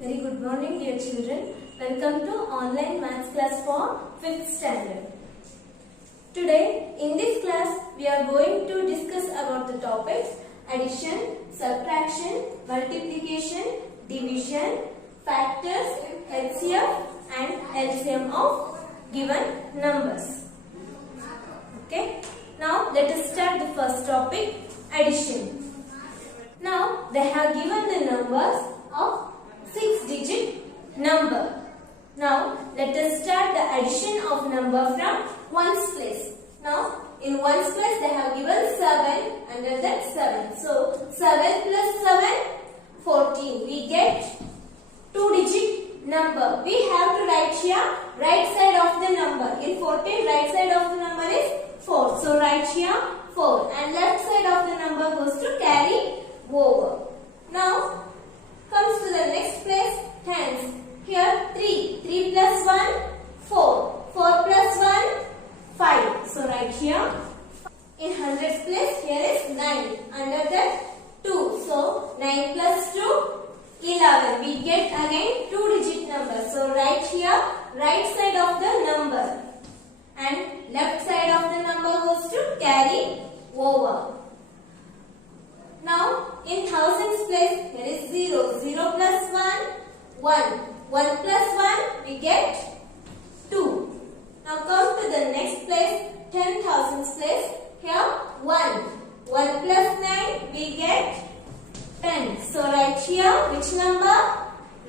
Very good morning, dear children. Welcome to online maths class for 5th standard. Today, in this class, we are going to discuss about the topics addition, subtraction, multiplication, division, factors, HCF and LCM of given numbers. Okay. Now, let us start the first topic, addition. Now, they have given the numbers of 6-digit number. Now, let us start the addition of number from ones place. Now, in ones place, they have given 7, under that 7. So, 7 plus 7, 14. We get 2-digit number. We have to write here right side of the number. In 14, right side of the number is 4. So, write here 4. And left side of the number goes to carry over. Now, comes to the next place, tens. Here 3. 3 plus 1, 4. 4 plus 1, 5. So, write here. In hundreds place, here is 9. Under that 2. So, 9 plus 2, 11. We get again 2-digit number. So, write here right side of the number. And left side of the number goes to carry over. Now, in thousands place, here is 0. 0 plus 1, 1. 1 plus 1, we get 2. Now, come to the next place, 10,000s place. Here, 1. 1 plus 9, we get 10. So, write here which number?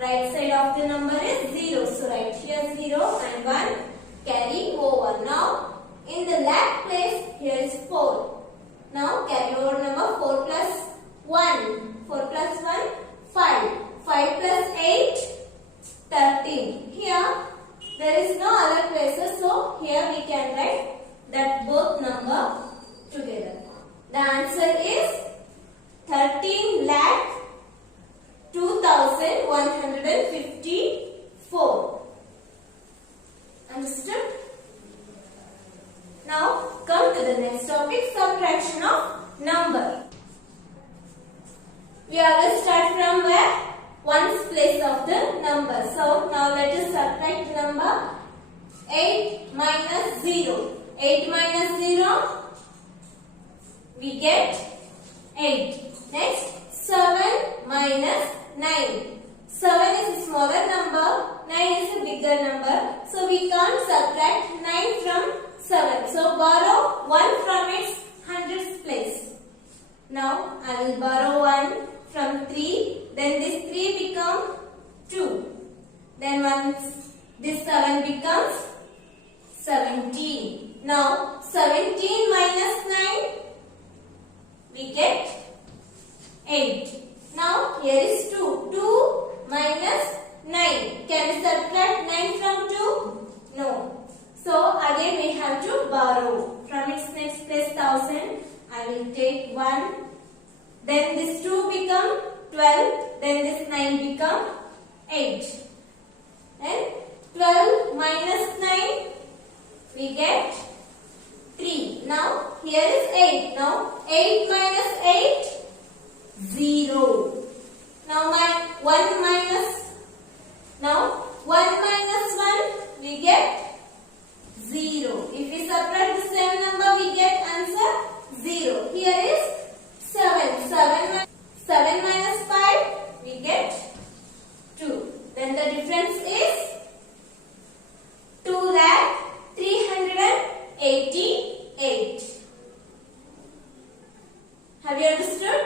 Right side of the number is 0. So, write here 0 and 1 carry over. Now, in the lakh place, here is 4. Now, carry over number 4 plus 1. 4 plus 1, 5. 5 plus 8, 13. Here, there is no other places. So, here we can write that both number together. The answer is 13 lakh 2,154. Understood? Now, come to the next topic, subtraction of number. We always start from where? Ones place of the number. So, now let us subtract the number 8 minus 0. 8 minus 0, we get 8. Next, 7 minus 9. 7 is a smaller number, 9 is a bigger number. So, we can't subtract 9 from 7. So, borrow 1 from its hundreds place. Now, I will borrow 1 from 3. Then this 3 becomes 2. Then once this 7 becomes 17. Now, 17 minus 9, we get 8. Now, here is 2. 2 minus 9. Can we subtract 9 from 2? No. So, again we have to borrow. From its next place 1000, I will take 1. Then this 2 become 12. Then this 9 become 8. Then 12 minus 9, we get 3. Now, here is 8. Now, 8 minus 8, 0. Now, 1 minus 1, we get 0. If we subtract the same number, we get answer 0. Here is 7. 7 minus 5, we get 2. Then the difference is 2,388. Have you understood?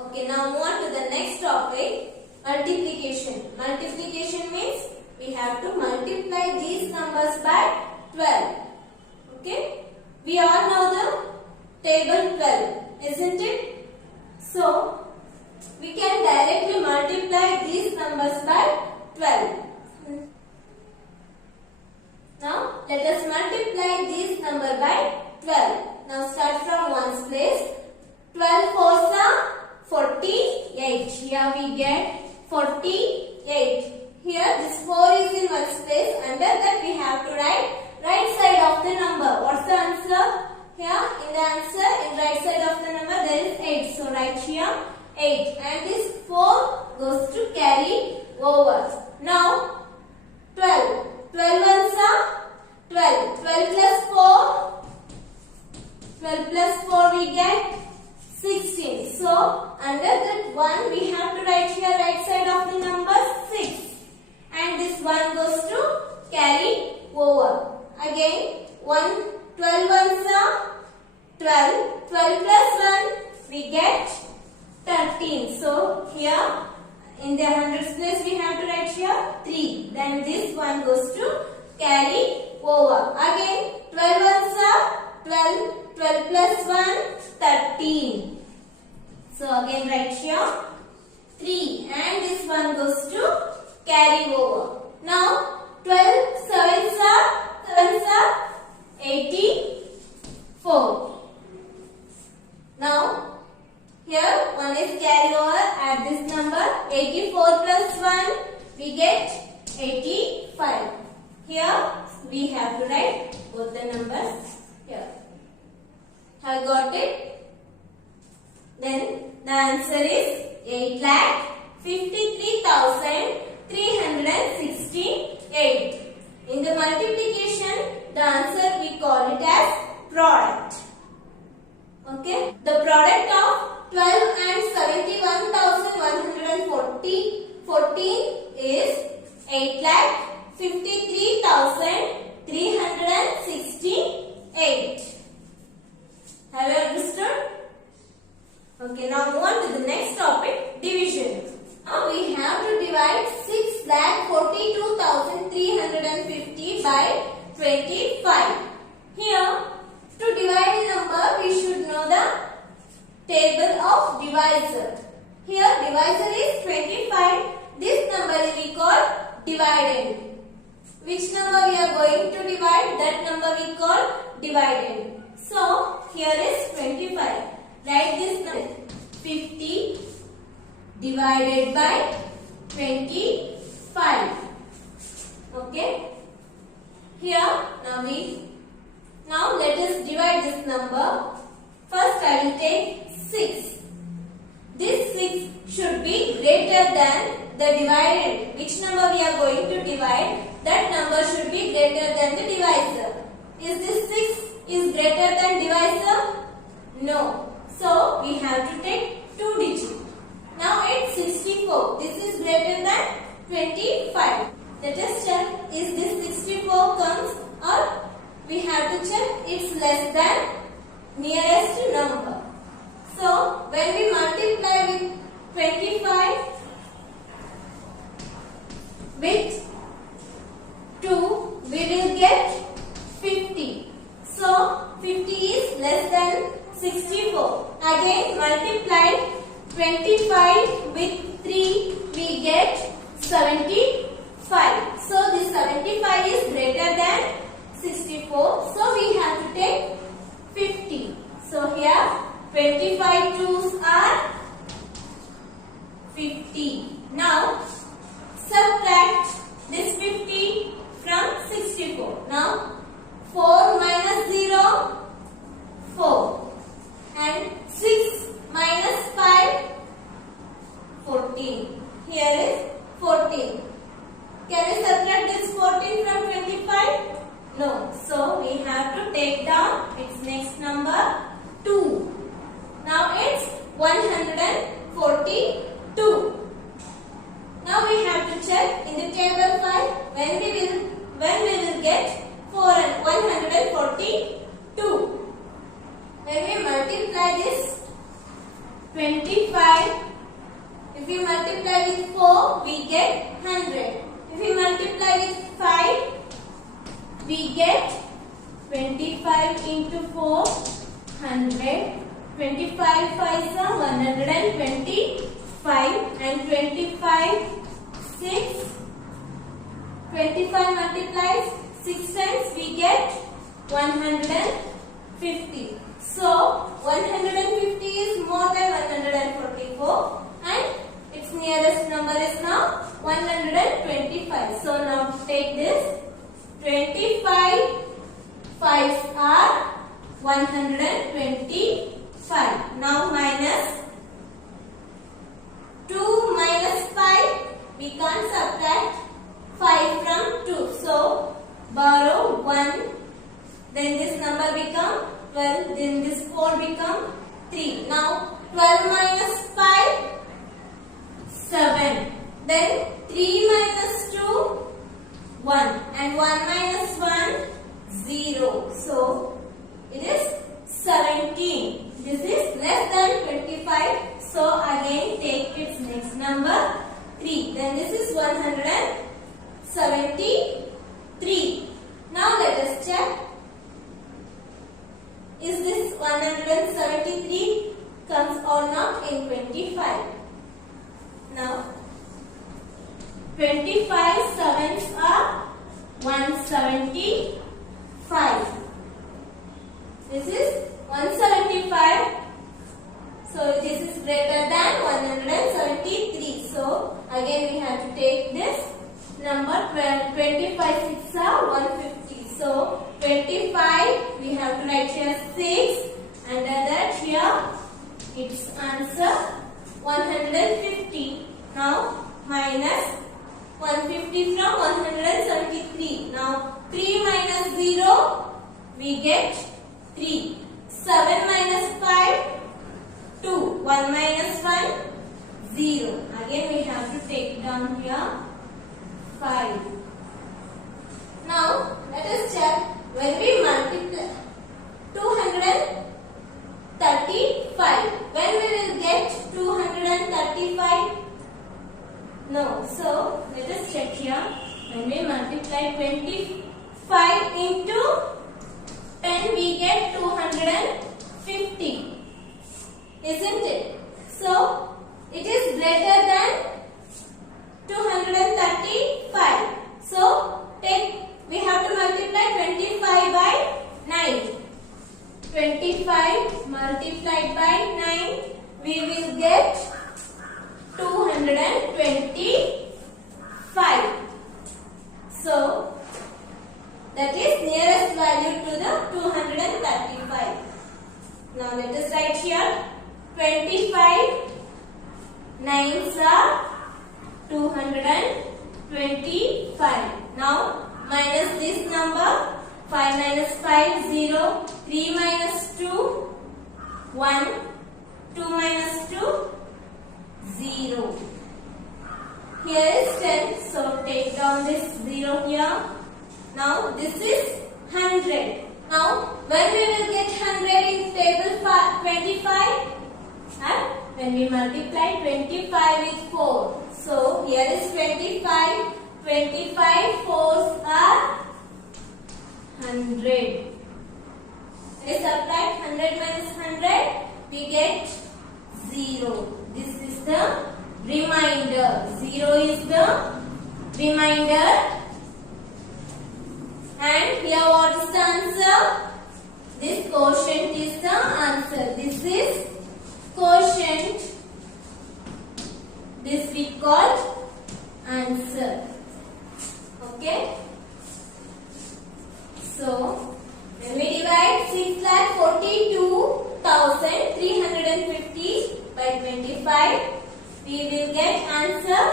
Okay, now move on to the next topic, multiplication. Multiplication means we have to multiply these numbers by 12. Okay? We all know the table 12, isn't it? So, we can directly multiply these numbers by 12. Now, let us multiply this number by 12. Now, start from ones place. 12 fours are 48. Here we get 48. Here this 4 is in ones place. Under that we have to write right side of the number. What's the answer? Here in the answer, in right side of the number there is 8. So write here 8. And this 4 goes to carry over. Now 12. 12 ones are 12. 12 plus 4. 12 plus 4 we get 16. So under that 1 we have to write here right side of the number 6. And this 1 goes to carry over. Again 12 ones are 12. 12 plus 1 we get 13. So here in the hundreds place we have to write here 3. Then this 1 goes to carry over. Again 12 ones are 12. 12 plus 1 13. So again write here 3 and this 1 goes to carry over. Now 12 sevens are 84. Now here 1 is carry over. Add this number 84 plus 1 we get 85. Here we have to write both the numbers here. Have got it? Then the answer is 8,53,368. In the multiplication, the answer we call it as product. Okay? The product of 12 and 71,114 is 8,53,368. Have you understood? Okay, now move on to the next topic, division. Now we have to divide 6,42,350 by 25. Here, to divide a number, we should know the table of divisor. Here, divisor is 25. This number we call dividend. Which number we are going to divide? That number we call dividend. So, here is 25. Write this number 50 divided by 25. Okay. Here now let us divide this number. First I will take 6. This 6 should be greater than the divided. Which number we are going to divide? That number should be greater than the divisor. Is this 6 is greater than divisor? No. So we have to take 2 digits. Now it's 64. This is greater than 25. Let us check, is this 64 comes or we have to check it's less than nearest number. So when we multiply with 25 with 2, we will get 50. So 50 is less than 64. Again multiply 25 with 3, we get 75. So this 75 is greater than 64. So we have to take 50. So here 25 twos are 50. Now subtract this 50 from 64. Now 4 minus 0, 4. And 6 minus 5, 14. Here is 14. Can we subtract this 14 from 25? No. So we have to take down its next number 2. Now it's 142. Now we have to check in the table 5 when we will get 142. When we multiply this 25, if we multiply with 4, we get 100. If we multiply with 5, we get 25 into 4, 100. 25 5s are 125 and 25 6. 25 multiplies 6 times, we get 150. So 150 is more than 144 and its nearest number is now 125. So now take this 25 5s are 125. Now minus 2 minus we can't subtract 5 from 2. So borrow 1, then this number become 12, then this 4 become 3. Now 12 minus 5, 7. Then 3 minus 2, 1. And 1 minus 1, 0. So it is 17. This is less than 25. So again take its next number 3. Then this is 173. Now let us check. Is this 173 comes or not in 25? Now 25 sevens are 175. This is 175. So this is greater than 173. So again we have to take this number 25 6 are 150. So 25 we have to write here 6. Under that here its answer 150. Now minus 150 from 173. Now 3 minus 0 we get 3. 7 minus 5 2. 1 minus 1 0. Again we have to take down here 5. Now let us check when we multiply 235. When we will get 235? No. So let us check here. When we multiply 25 into 10 we get 250. Isn't it? So it is greater than 235. So we have to multiply 25 by 9. 25 multiplied by 9 we will get 225. So that is nearest value to the 235. Now let us write here 25 9s are 225. Now minus this number 5 minus 5 0, 3 minus 2 1, 2 minus 2 0. Here is 10. So take down this 0 here. Now this is 100. Now when we will get 100 in table 25? When we multiply 25 with 4. So here is 25. 25 4s are 100. We subtract 100 minus 100. We get 0. This is the remainder. 0 is the remainder. And here what is the answer? This quotient is the answer. This is quotient. This we call answer. Okay. So when we divide 6,42,350 by 25, we will get answer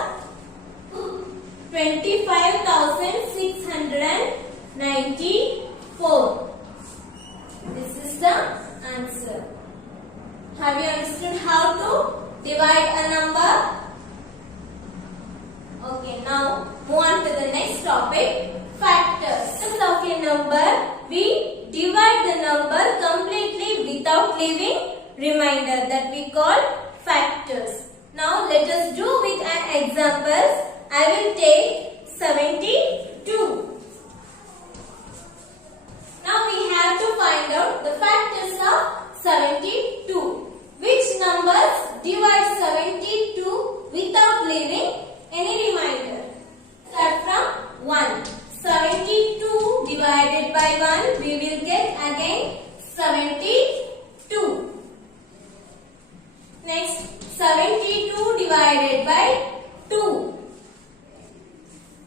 25,694. This is the answer. Have you understood how to divide a number? Okay, now move on to the next topic, factors. Instead of a number, we divide the number completely without leaving remainder, that we call factors. Now let us do with an example. I will take 72. Now we have to find out the factors of 72. Which numbers divide 72 without leaving any remainder? Start from 1. 72 divided by 1, we will get again 72. Next, 72 divided by 2.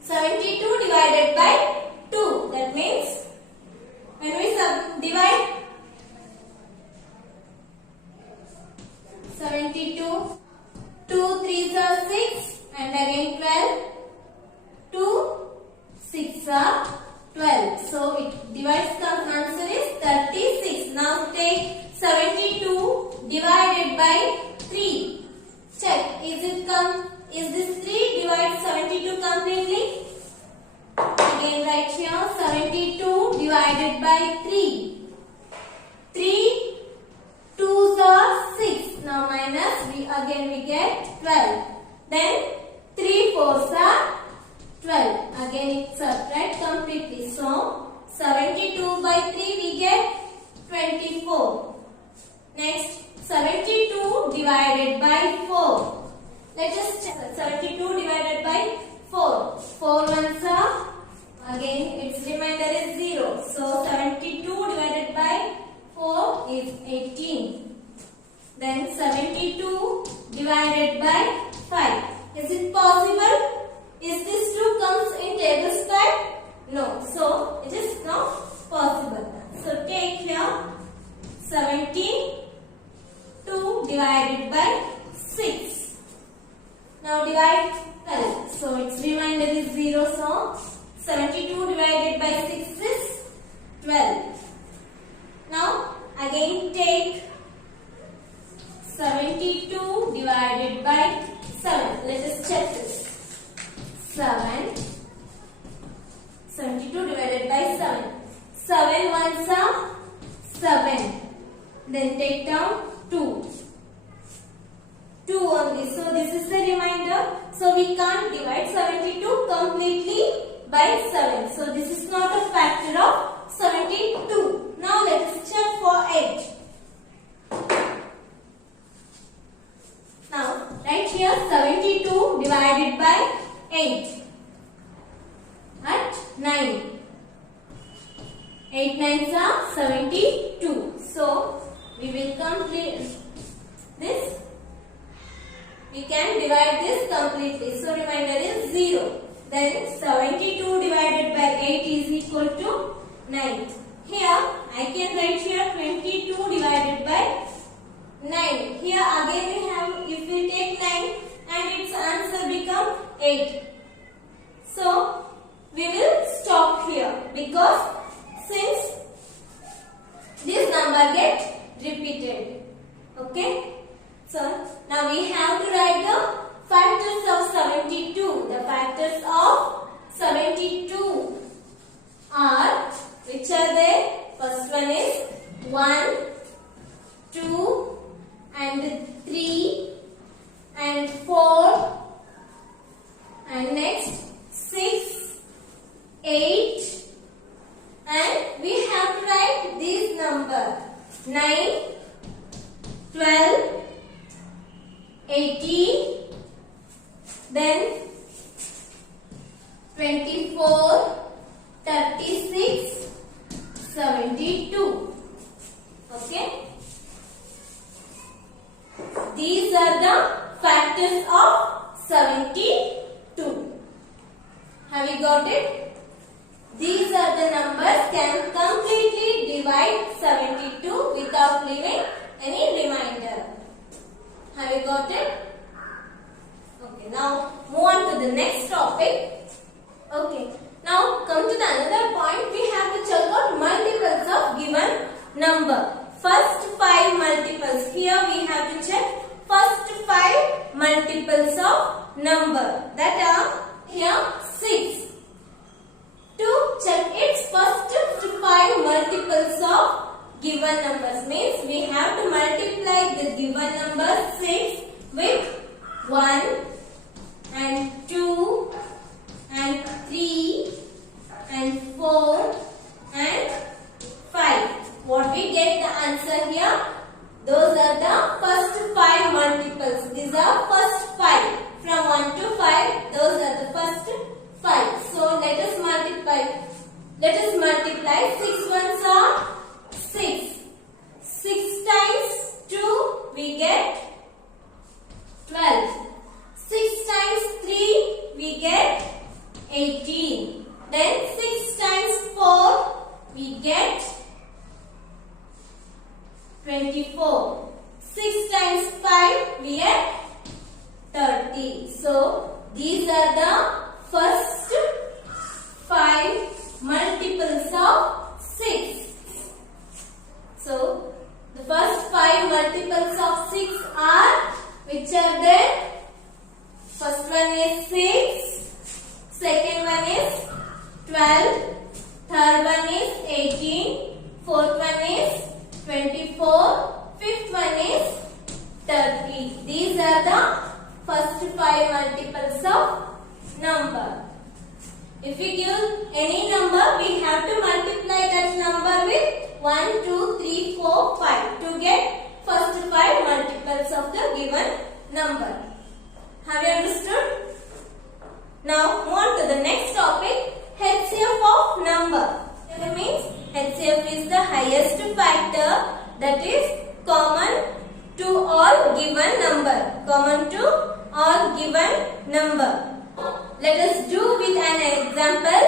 72 divided by 2. That means when we divide 72, 2 3s are 6 and again 12. 12. So it divides, the answer is 36. Now take 72 divided by 3. Check, is this 3 divides 72 completely? Again write here 72 divided by 3. 3 2s are 6. Now minus, we get 12. Then 3 4s are 12. Again it subtract completely. So 72 by 3 we get 24. Next 72 divided by 4. Let us check 72 divided by 4. 4 ones are, again its remainder is 0. So 72 divided by 4 is 18. Then 72 divided by 5. Is it possible? Is this 2 comes in table square? No. So it is not possible. So take here 72 divided by 6. Now divide 12. So its remainder is 0. So 72 divided by 6 is 12. Now again take 72 divided by 7. Let us check this. 72 divided by 7. 7 ones are 7. Then take down 2. 2 only. So this is the remainder. So we can't divide 72 completely by 7. So this is not a factor of 72. Now let us check for 8. Now write here 72 divided by 8 at 9. 8 9s are 72. So we will complete this. We can divide this completely. So remainder is 0. Then 72 divided by 8 is equal to 9. Here I can write here 22 divided by 9. Here again we have, if we take 9 and its answer become 8. So we will stop here because since this number get repeated. Okay. So now we have to write the factors of 72. The factors of 72 are, which are there? First one is 1, 2 and 3 and 4 and next 6, 8 and we have to write these numbers 9, 12, 18, then 24, 36, 72. Okay. These are the factors of 72. Have you got it? These are the numbers can completely divide 72 without leaving any remainder. Have you got it? Okay, now move on to the next topic. Okay, now come to the another point. We have to check out multiples of given number. First 5 multiples. Here we have to check first 5 multiples of number. That are here 6. To check its first 5 multiples of given numbers means we have to multiply the given number 6 with 1 and 2 and 3 and 4 and 5. What we get the answer here? Those are the first 5 multiples. These are first 5. From 1 to 5, those are the first 5. So let us multiply. Let us multiply. 6 ones are 6. 6 times 2 we get 12. 6 times 3 we get 18. Then 6 times 4 we get 24. 6 times 5 we get 30. So these are the first 5 multiples of 6. So, the first 5 multiples of 6 are, which are there? First one is 6, second one is 12, third one is 18, fourth one is 24, fifth one is 30. These are the first 5 multiples of number. If we give any number, we have to multiply that number with 1, 2, 3, 4, 5 to get first 5 multiples of the given number. Have you understood? Now move on to the next topic, HCF of number. That means HCF is the highest factor that is common to all given number. Common to all given number. Let us do with an example.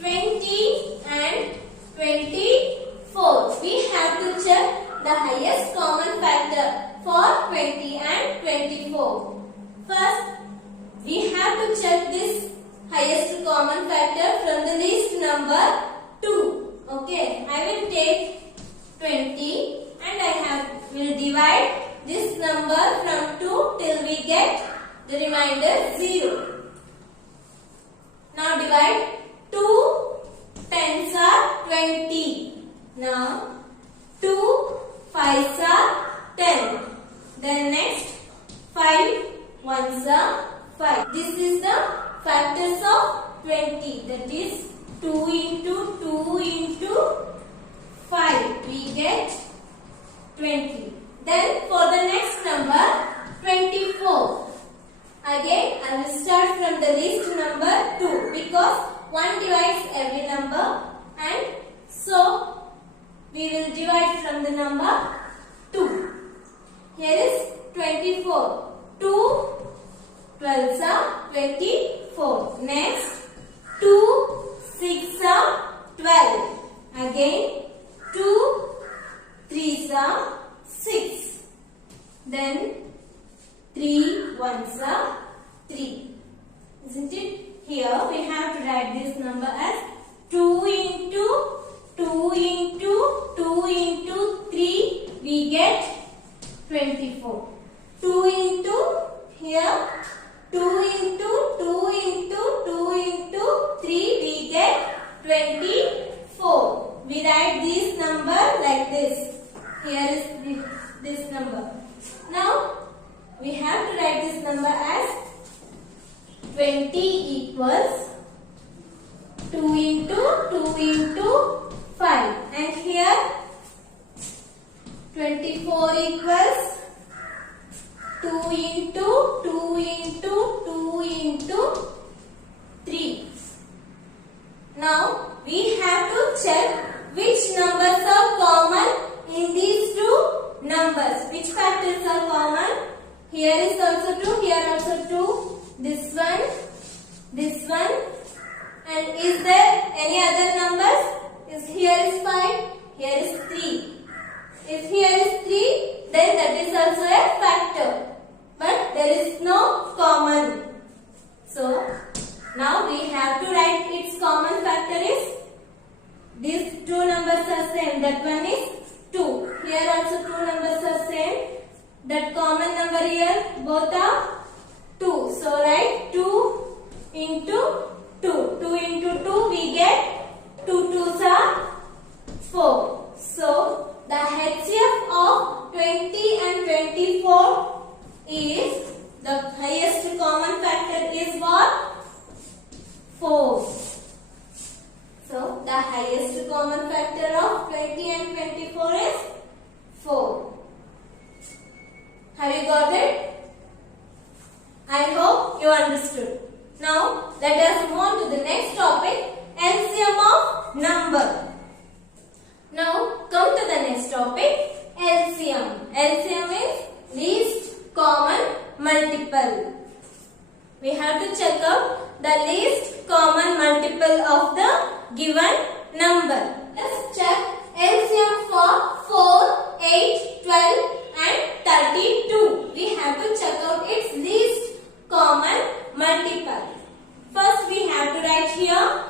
20 and 24. We have to check the highest common factor for 20 and 24. First, we have to check this highest common factor from the least number 2. Okay, I will take 20 and will divide this number from 2 till we get the remainder 0. Now divide 2 tens are 20. Now 2 fives are 10. Then next 5 ones are 5. This is the factors of 20. That is 2 into 2 into 5. We get 20. Then for the next number 24. Again I will start from the least number 2 because 1 divides every number and so we will divide from the number 2. Here is 24. 2 12s are 24. Next 2 6 are 12. Again 2 3s are 6. Then 3 1s are 3. Isn't it? Here we have to write this number as 2 into 2 into 2 into 3. We get 24. 2 into here 2 into 2 into 2 into 3. We get 24. We write this number like this. Here is this number. Now we have to write this number as 20 equals 2 into 5. And here 24 equals 2 into 3. Now we have to check which numbers are common in these two numbers. Which factors are common? Here is also 2, here also 2, this one, and is there any other numbers? Here is 5, here is 3. If here is 3, then that is also a factor, but there is no common. So, now we have to write its common factor is, these two numbers are same, that one is 2. Here also 2 numbers are same. That common number here, both are 2. So write 2 into 2. 2 into 2 we get 2 2s are 4. So the HCF of 20 and 24 is, the highest common factor is what? 4. So the highest common factor of 20 and 24 is 4. Have you got it? I hope you understood. Now let us move on to the next topic, LCM of number. Now come to the next topic, LCM. LCM is least common multiple. We have to check out the least common multiple of the given number. Let's check LCM for 4, 8, 12 and 32. We have to check out its least common multiple. First we have to write here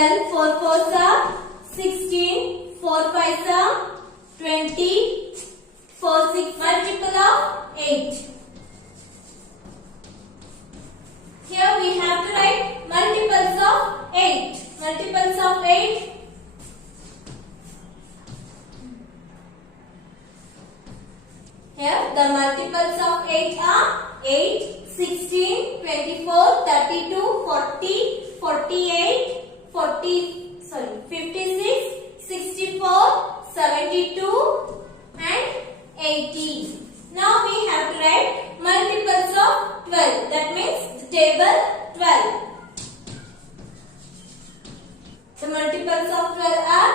12, 4 4s are 16, 4 5s are 20, 4 6 multiple of 8. Here we have to write multiples of 8. Multiples of 8. Here the multiples of 8 are 8, 16, 24, 32, 40, 48, 56, 64, 72 and 80. Now we have to write multiples of 12. That means the table 12. The multiples of 12 are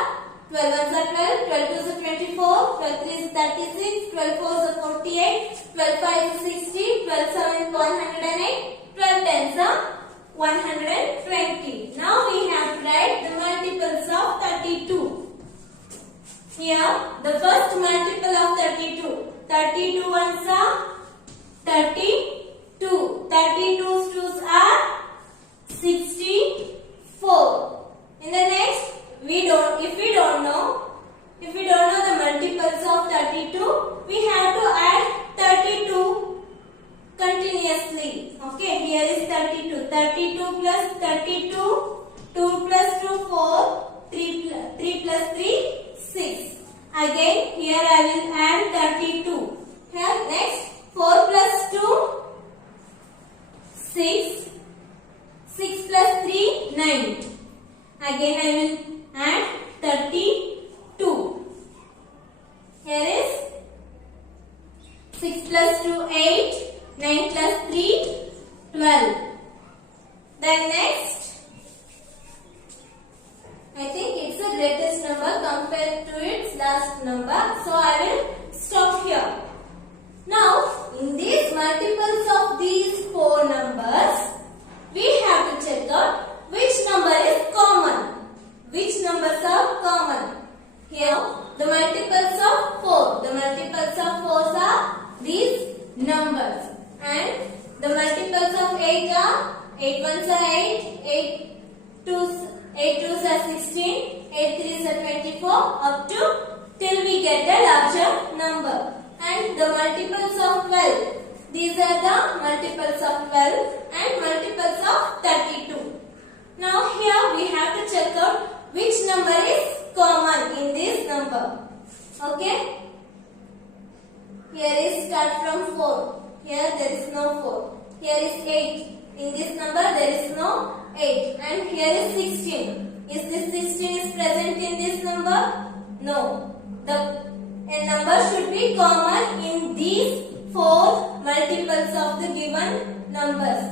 12 ones are 12, 12 twos are 24, 12 threes is 36, 12 fours are 48, 12 fives is 60, 12 sevens 108, 12 tens are 120. Now we have to write the multiples of 32. Here the first multiple of 32. 32 ones are 32. 32's twos are 64. In the next, if we don't know the multiples of 32, we have to add 32 continuously. Okay, here is 32. 32 plus 32, 2 plus 2, 4, 3 plus 3, 6. Again, here I will add 32. Here next, 4 plus 2, 6. 6 plus 3, 9. Again, I will add 32. Here is 6 plus 2, 8. 9 plus 3, 12. Then next, I think it's the greatest number compared to its last number. So I will stop here. Now, in these multiples of these four numbers, we have to check out which number is common. Which numbers are common? Here, the multiples of 4. The multiples of 4 are these numbers. And the multiples of 8 are 8 ones are 8, 8 twos are 16, 8 threes are 24 up to till we get a larger number. And the multiples of 12. These are the multiples of 12 and multiples of 32. Now here we have to check out which number is common in this number. Okay. Here is start from 4. Here there is no 4. Here is 8. In this number there is no 8. And here is 16. Is this 16 is present in this number? No. A number should be common in these 4 multiples of the given numbers.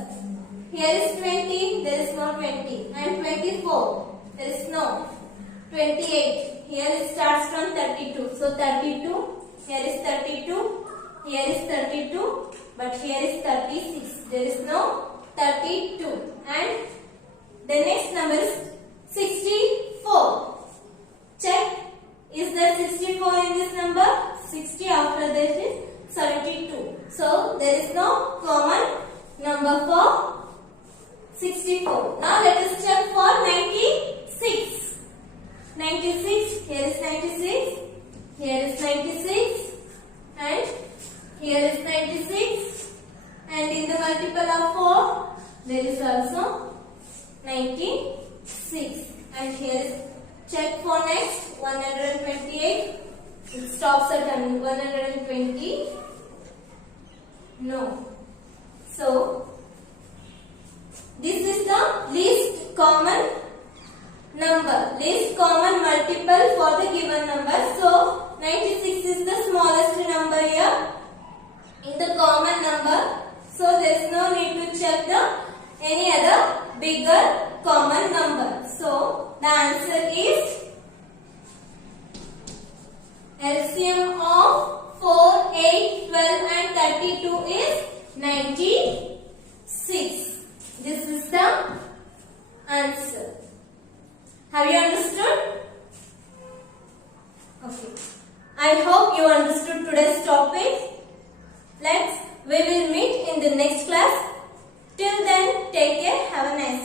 Here is 20. There is no 20. And 24. There is no 28. Here it starts from 32. So 32. Here is 32. Here is 32. But here is 36. There is no 32. And the next number is 64. Check. Is there 64 in this number? 60 after that is 72. So there is no common number for 64. Now let us check for 96. 96. Here is 96. Here is 96. And here is 96. And in the multiple of 4, there is also 96. And here is check for next 128. It stops at 120. No. So this is the least common number, least common multiple for the given number. So 96 is the smallest number here in the common number. So there is no need to check any other bigger common number. So the answer is LCM of 4, 8, 12 and 32 is 96. This is the answer. Have you understood? Okay. I hope you understood today's topic. We will meet in the next class. Till then, take care. Have a nice day.